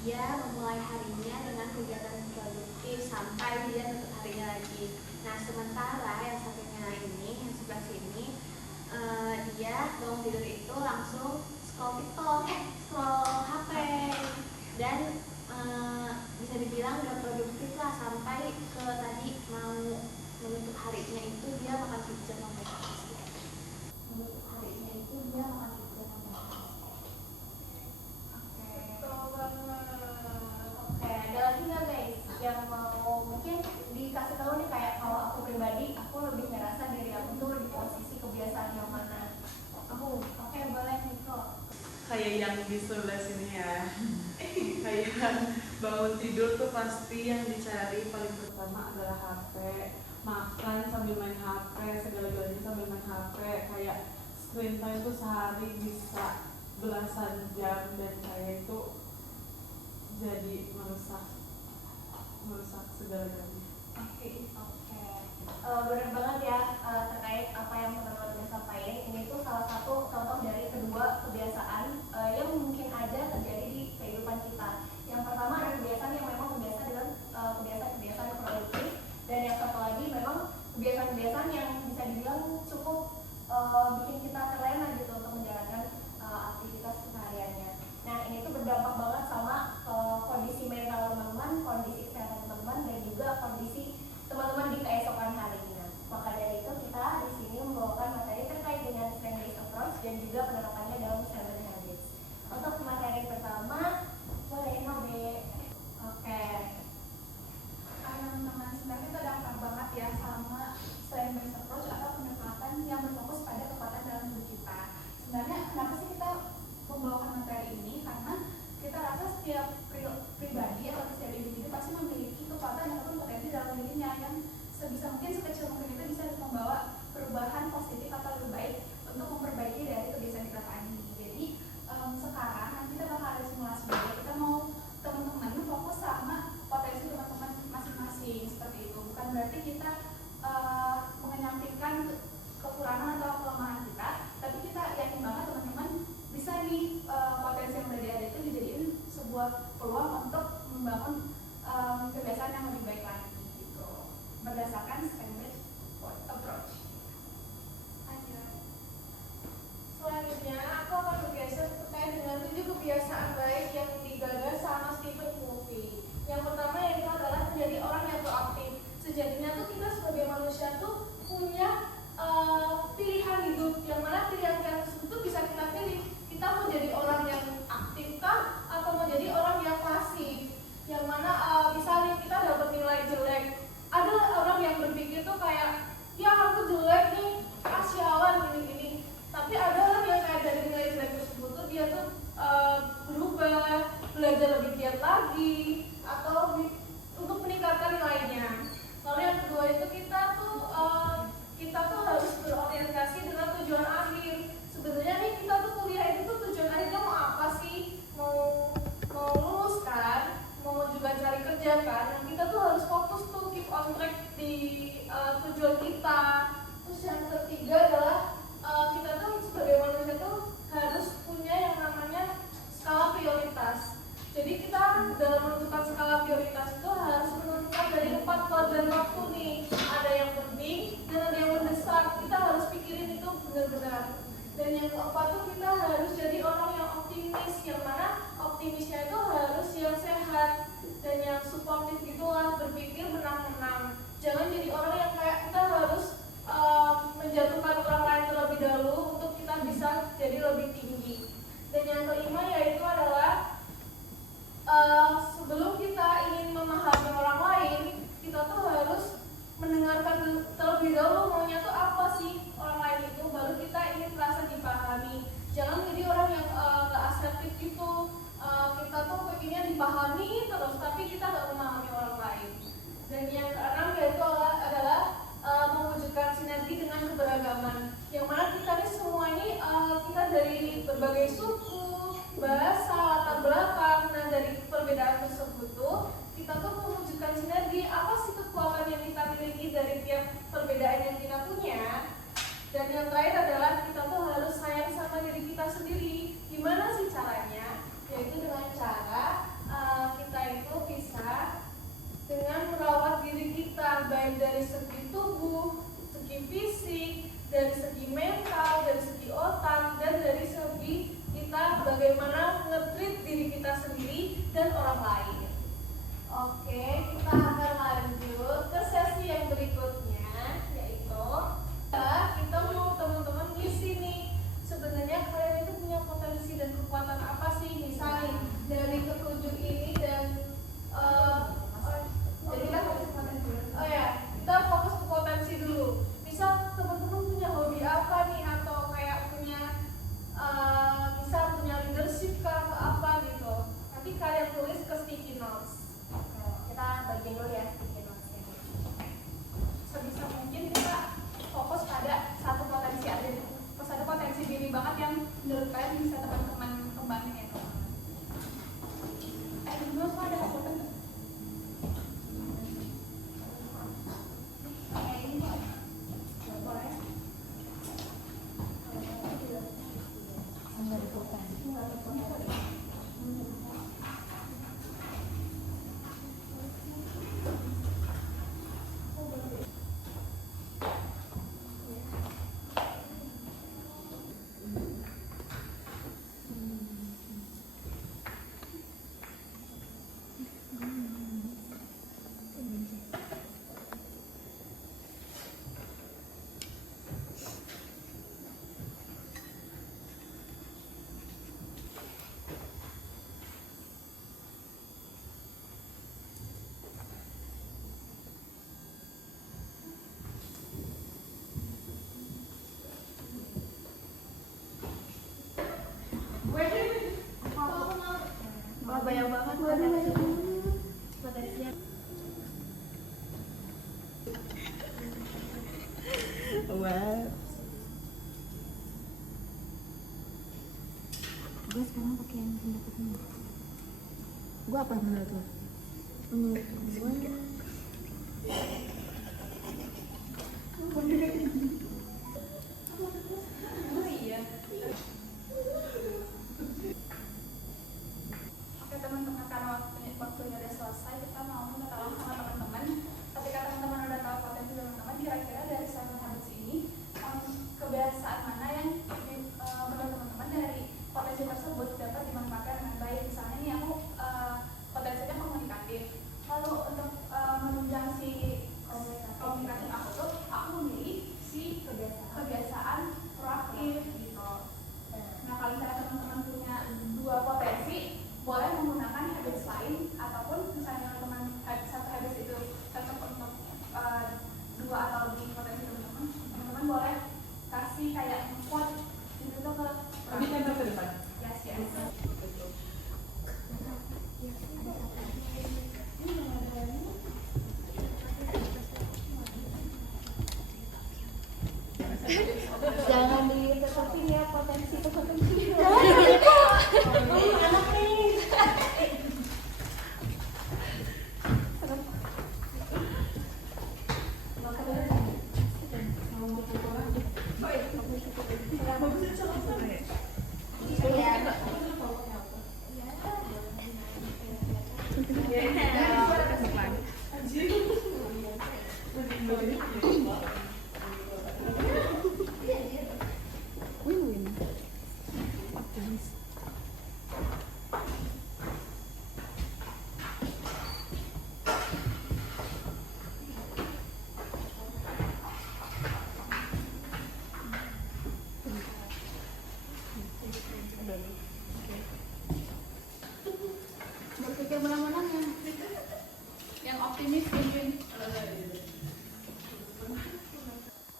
dia memulai harinya dengan kegiatan produktif sampai dia tutup harinya lagi. Nah, sementara yang satunya ini, yang sebelah sini, dia bangun tidur itu langsung scroll TikTok, scroll HP, dan bisa dibilang gak produktif lah sampai ke tadi mau menutup harinya itu dia makan pizza sampai menutup harinya itu dia makan pizza sampai Betul banget. Oke, ada lagi nggak guys yang mau mungkin dikasih tahu nih, kayak kalau aku pribadi, aku lebih ngerasa diri aku tuh di posisi kebiasaan yang mana? Oke, boleh Niko. Kayak yang di sebelah sini ya. Kayak bangun tidur tuh pasti yang dicari paling pertama adalah HP. Makan sambil main HP, segala-galanya sambil main HP. Kayak screen time tuh sehari bisa belasan jam, dan kayak itu jadi merusak segala-galanya. Oke. Benar banget ya, terkait apa yang teman-teman udah sampaikan. Ini tuh salah satu contoh dari kedua kebiasaan yang mungkin aja terjadi di kehidupan kita. Yang pertama ada kebiasaan yang memang kebiasaan dengan kebiasaan-kebiasaan yang produktif, dan yang satu lagi memang kebiasaan-kebiasaan yang bisa dibilang cukup bikin kita terlena gitu untuk menjalankan aktivitas kesehariannya. Nah, ini tuh berdampak banget sama kondisi mental teman-teman, kondisi kesehatan teman-teman, dan juga kondisi teman-teman di keesokan harinya. Maka dari itu kita di sini membawakan materi terkait dengan strength-based approach dan juga penerapannya dalam 7 habits. Untuk materi pertama, boleh Nobe. Oke. Teman-teman, sebenarnya itu ada akrab banget ya sama strength-based approach atau pendekatan yang berfokus pada kekuatan dalam tubuh kita. Sebenarnya kenapa sih kita membawakan materi ini? Karena kita rasa setiap pribadi atau setiap individu pasti memiliki kekuatan ataupun potensi dalam dirinya yang sebisa mungkin, sekecil mungkin itu bisa membawa perubahan positif atau lebih baik untuk memperbaiki dari kebiasaan kita tadi. Jadi sekarang nanti kita bakal ada simulasi juga. Kita mau teman-teman fokus sama potensi teman-teman masing-masing seperti itu. Bukan berarti kita mengenyampingkan kekurangan atau kelemahan kita, tapi kita yakin banget teman-teman bisa nih potensi yang udah ada itu dijadiin sebuah peluang untuk membangun kebiasaan yang lebih baik lagi gitu, berdasarkan strength-based approach. Selanjutnya, aku akan bergeser terkait dengan 7 kebiasaan baik yang digagas sama Stephen Covey. Yang pertama yaitu adalah menjadi orang yang proaktif. Sejatinya tuh kita sebagai manusia tuh punya pilihan hidup, yang mana pilihan tersebut tuh bisa kita pilih. Kita mau jadi orang yang aktif kah atau mau jadi orang yang pasif, yang mana misalnya kita dapat nilai jelek. Ada orang yang berpikir tuh kayak, ya aku jelek nih, sialan gini-gini. Tapi ada orang yang kayak dari nilai jelek tersebut tuh dia tuh berubah, belajar lebih giat lagi, atau untuk meningkatkan nilainya. Lalu yang kedua itu kita tuh harus berorientasi dengan tujuan akhir. Sebenarnya nih kita tuh kuliah itu tuh tujuan akhirnya mau apa sih? Mau lulus kan? Mau juga cari kerja kan? Nah, kita tuh harus fokus tuh keep on track di tujuan kita. Terus yang ketiga adalah kita tuh sebagai manusia tuh harus punya yang namanya skala prioritas. Jadi kita dalam menentukan skala prioritas itu harus menentukan dari 4 kuadran waktu nih. Ada yang penting dan ada yang mendesak. Kita harus pikirin itu benar-benar. Dan yang keempat tuh kita harus jadi orang yang optimis, yang mana optimisnya itu harus yang sehat dan yang suportif itulah, berpikir menang-menang. Jangan jadi orang yang kayak kita harus menjatuhkan orang lain terlebih dahulu untuk kita bisa jadi lebih tinggi. Dan yang kelima yaitu adalah sebelum kita ingin memahami orang lain, kita tuh harus mendengarkan terlebih dahulu maunya tuh apa sih orang lain itu, baru kita ingin merasa dipahami. Jangan jadi orang yang gak asertif gitu. Kita tuh pengennya dipahami terus, tapi kita gak memahami orang lain. Dan yang keenam yaitu adalah mewujudkan sinergi dengan keberagaman. Yang mana kita nih semua ini kita dari berbagai suku, bahasa, latar belakang. Nah, dari perbedaan tersebut tuh kita tuh mewujudkan sinergi. Apa sih kekuatan yang kita miliki dari tiap perbedaan yang kita punya? Dan yang terakhir adalah kita tuh harus sayang sama diri kita sendiri. Gimana sih caranya? Yaitu dengan cara yang bisa teman-teman kembangin ya teman-teman. Dulu tuh ada foto nggak? Kayak ini boleh? Wah, banyak banget potensinya. Wow. Gue sekarang pakai yang pendapatnya. Gue apa menurut lo? Menurut gue Oke teman-teman, karena waktunya udah selesai, kita mau minta tolong sama teman-teman. Ketika teman-teman udah tahu potensi teman-teman, kira-kira dari 7 habits ini kebiasaan mana yang menurut teman-teman dari potensi tersebut dapat dimanfaatkan dengan baik. Misalnya nih aku potensinya komunikatif, lalu untuk menunjang si komunikasi aku tuh aku memilih si kebiasaan proaktif gitu. Nah kalau misalnya teman-teman punya 2 potensi, boleh menggunakan habits lain, ataupun misalnya teman satu habits itu cocok untuk 2 atau lebih potensi teman-teman, teman-teman boleh kasih kayak quote gitu tuh ke Lebih tempel ke depan. yes. Jangan ditetapin ya potensi. Berpikir menang-menang yang optimis mungkin.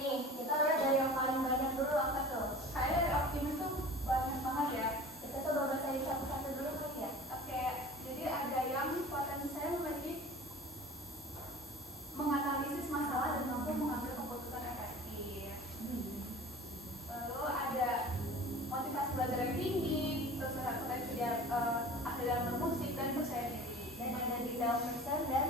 Nih, kita lihat dari yang paling banyak dulu apa tuh? Saya dari optimis tuh banyak banget ya. Kita coba bacain satu-satu dulu kali ya. Oke, jadi ada yang potensi saya memiliki menganalisis masalah dan mampu mengambil keputusan efektif. Lalu ada motivasi belajar yang tinggi, terus ada potensi dia ahli dalam bermusik dan percaya diri. Dan ada detail person dan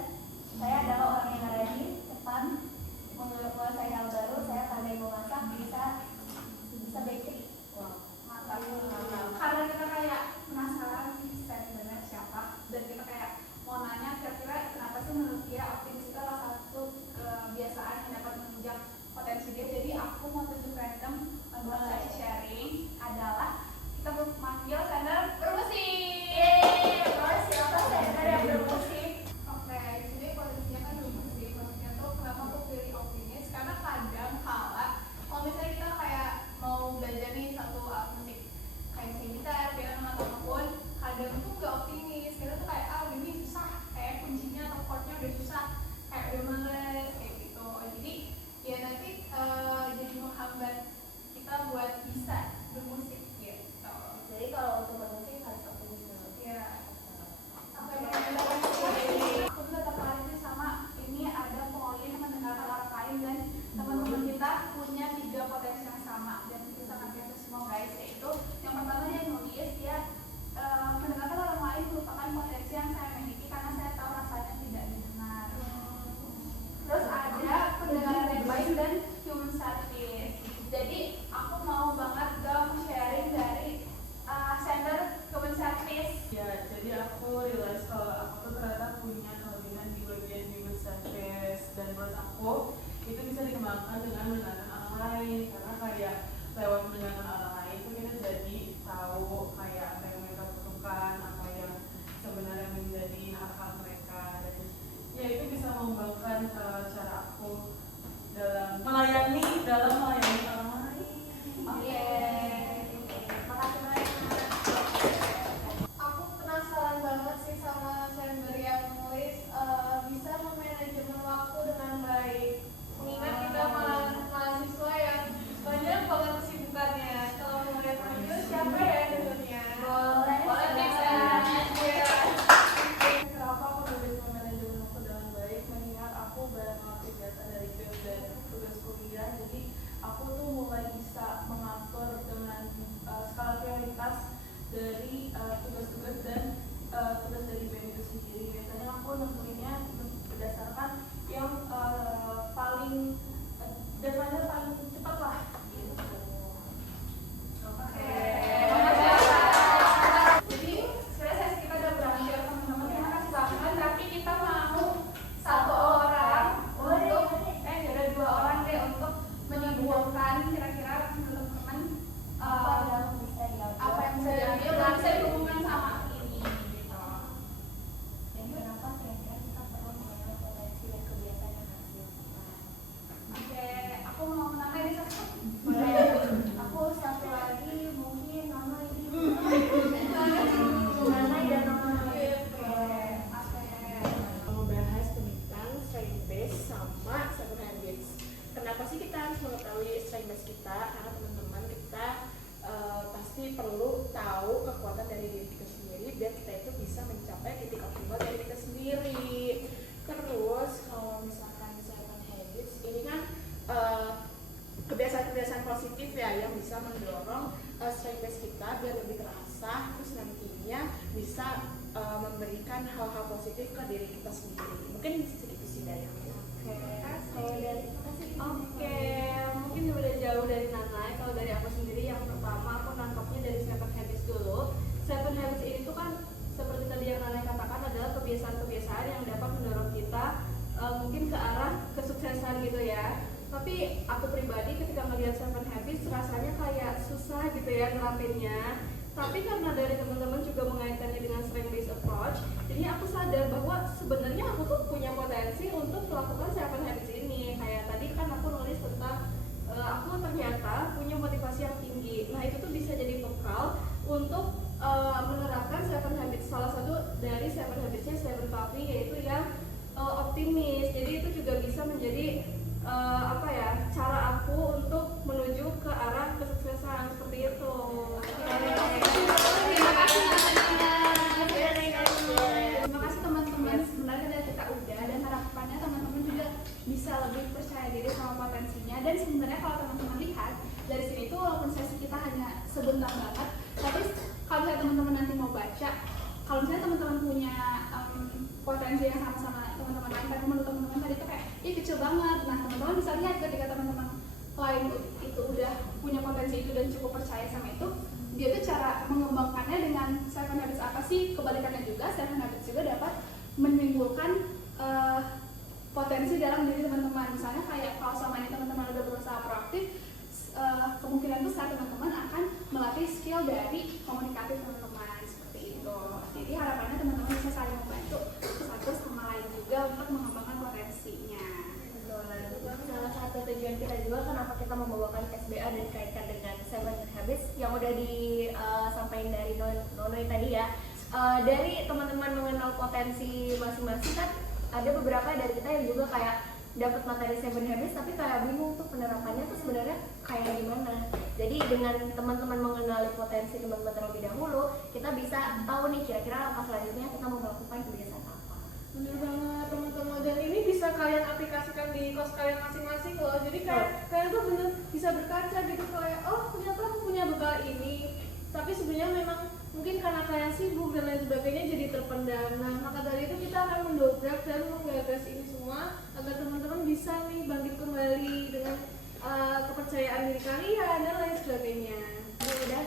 dari tugas-tugas dan tugas dari BEM itu sendiri. Biasanya aku nentuinnya berdasarkan yang paling deadline-nya paling cepat lah gitu. Oke. Jadi sebenarnya sesi kita udah berakhir teman-teman. Terima kasih banget. Tapi kita mau satu orang untuk ada 2 orang deh untuk menyimpulkan kira-kira teman-teman apa yang bisa diambil dan bisa dihubungkan sama ini gitu. Dan kenapa kira-kira kita perlu mengenal potensi dan kebiasaan yang harus dilakukan? Oke, aku mau menambah ini satu. Boleh. Aku satu lagi mungkin nama ini. Nama dan nama. Membahas tentang strength base sama seven habits. Kenapa sih kita harus mengetahui strength base kita? Karena teman-teman kita pasti perlu tahu kekuatan dari diri kita sendiri biar kita itu bisa mencapai titik optimal dari kita sendiri. Terus kalau misalkan seven habits ini kan kebiasaan-kebiasaan positif ya yang bisa mendorong strength base kita biar lebih terasa, terus nantinya bisa memberikan hal-hal positif ke diri kita sendiri. Mungkin segitu sih dari aku. Oke, mungkin udah jauh dari Nanai. Kalau dari aku sendiri, yang pertama aku nangkapnya dari seven habits dulu. Seven habits ini tuh kan seperti tadi yang Nanai katakan adalah kebiasaan-kebiasaan yang dapat mendorong kita mungkin ke arah kesuksesan gitu ya. Tapi aku pribadi ketika melihat seven habits rasanya kayak susah gitu ya nerapinnya. Tapi karena dari teman-teman juga mengaitkannya dengan strength based approach, jadi aku sadar bahwa sebenarnya aku tuh punya potensi untuk melakukan seven habits ini. Kayak tadi kan aku nulis tentang aku ternyata punya motivasi yang tinggi. Nah itu tuh bisa jadi bekal untuk menerapkan seven habits. Salah satu dari seven habitsnya Stephen Covey yaitu yang optimis. Jadi itu juga bisa menjadi cara aku untuk menuju ke arah kesuksesan seperti itu. Terima kasih teman-teman. Sebenarnya dari kita udah dan harapannya teman-teman juga bisa lebih percaya diri sama potensinya. Dan sebenarnya kalau teman-teman lihat dari sini tuh walaupun sesi kita hanya sebentar banget, tapi kalau misalnya teman-teman nanti mau baca, kalau misalnya teman-teman punya potensi yang sama-sama teman-teman lain, tapi menurut teman-teman tadi itu kayak kecil banget. Nah teman-teman bisa lihat ketika teman-teman lain itu udah punya potensi itu dan cukup percaya sama itu, dia tuh cara mengembangkannya dengan seven habits apa sih? Kebalikannya juga, seven habits juga dapat menimbulkan potensi dalam diri teman-teman. Misalnya kayak kalau selama ini teman-teman udah berusaha proaktif, kemungkinan besar teman-teman akan melatih skill dari komunikatif teman-teman seperti itu. Jadi harapannya teman-teman bisa saling membantu satu sama lain juga untuk mengembangkan potensinya. Salah satu tujuan kita juga kenapa kita membawakan SBA dan dikaitkan dengan seven habits yang udah disampaikan dari Nonoi tadi ya. Dari teman-teman mengenal potensi masing-masing kan ada beberapa dari kita yang juga kayak dapat materi seven habits tapi kayak bingung tuh penerapannya tuh sebenarnya kayak gimana. Jadi dengan teman-teman mengenali potensi teman-teman terlebih dahulu, kita bisa tahu nih kira-kira langkah selanjutnya kita mau melakukan kebiasaan apa. Bener banget teman-teman, dan ini bisa kalian aplikasikan di kos kalian masing-masing loh. Jadi kayak kalian tuh bener bisa berkaca gitu kayak oh ternyata aku punya bekal ini, tapi sebenarnya memang mungkin karena kalian sibuk dan lain sebagainya jadi terpendam. Nah maka dari itu kita akan mendobrak dan menggagas ini semua agar teman-teman bisa nih bangkit kembali dengan kepercayaan diri kalian dan lain sebagainya. Udah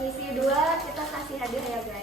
misi 2 kita kasih hadiah ya guys.